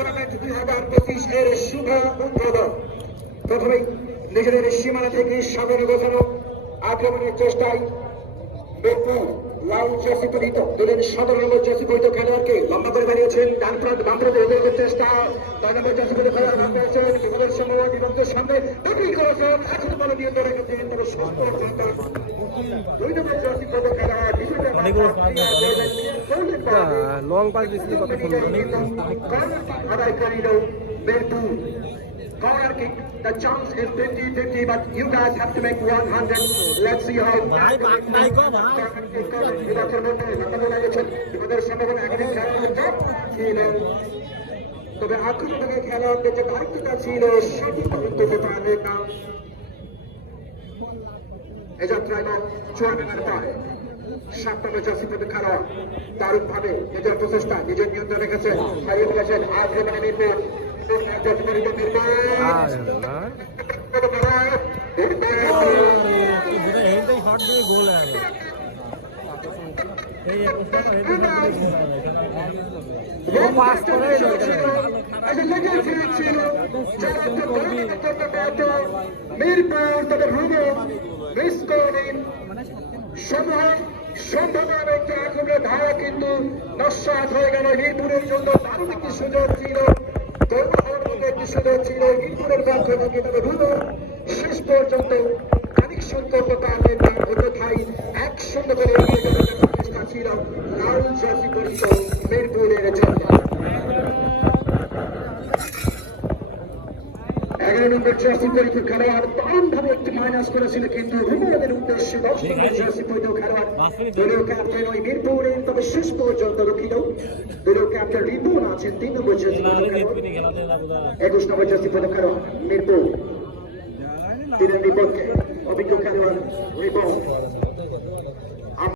Tournament 2025 এর শুভ উদ্বোধন। প্রথমেই নিজেদের সীমানা থেকে সামনে গোছানো আক্রমণের চেষ্টায় বেলপুর লাল জার্সি পরিহিত দলের 17 নম্বর জার্সি পরিহিত খেলোয়াড়কে লম্বা করে দাঁড়িয়েছেন। ডান প্রান্ত বাম প্রান্তে এগিয়ে চেষ্টা 9 নম্বর জার্সি পরিহিত খেলোয়াড় নাম পেয়েছেন বিপদের সময় বিপদের সামনে ডুবলি করেছেন। এখন বল দিয়ে ধরে রেখেছেন তবে শেষ পর্যন্ত 2 নম্বর জার্সি পরিহিত খেলোয়াড় লং পাস দিচ্ছিল কত আদায়কারী বেলপুর। Corner kick, the chance is 50-50, but you guys have to make 100. Let's see how. তবে আক্রমণের খেলোয়াড়দের যে দায়িত্বটা ছিল সেটি করতে পারবে না। এ যাত্রায় চুয়ান্নের পায় 7 নম্বর জার্সি পরিহিত খেলোয়াড় দারুণ ভাবে নিজের প্রচেষ্টা নিজের নিয়ন্ত্রণ রেখেছেন, হারিয়ে ফেলেছেন আক্রমণে নির্ভর মিরপুর তবে সম্ভাবনা একটি আক্রমণের ধারা কিন্তু নস্যাৎ হয়ে গেল। মিরপুরের জন্য দারুণ একটি সুযোগ ছিল, ছিল মিরপুরের পক্ষ থেকে, তবে শেষ পর্যন্ত অনেক সংকল্প পাবেন না, অন্যথায় 1-0 করে এগিয়ে যাওয়ার চেষ্টা ছিল লাল জার্সি পরিহিত মিরপুরের জন্য। 11 নম্বর জার্সি পরিহিত খেলোয়াড় দারুণভাবে একটি মাইনাস করেছিল, কিন্তু রুমের উদ্দেশ্যে 10 নম্বর জার্সি পরিহিত খেলোয়াড় দলীয় ক্যাপ্টেন ওই মিরপুরের, তবে শেষ পর্যন্ত রক্ষিত দলীয় ক্যাপ্টেন রিপন আছেন 3 নম্বর জার্সি পরিহিত খেলোয়াড় 21 নম্বর জার্সি পরিহিত খেলোয়াড় মিরপুর। তীরের বিপক্ষে অভিজ্ঞ খেলোয়াড় রিপন।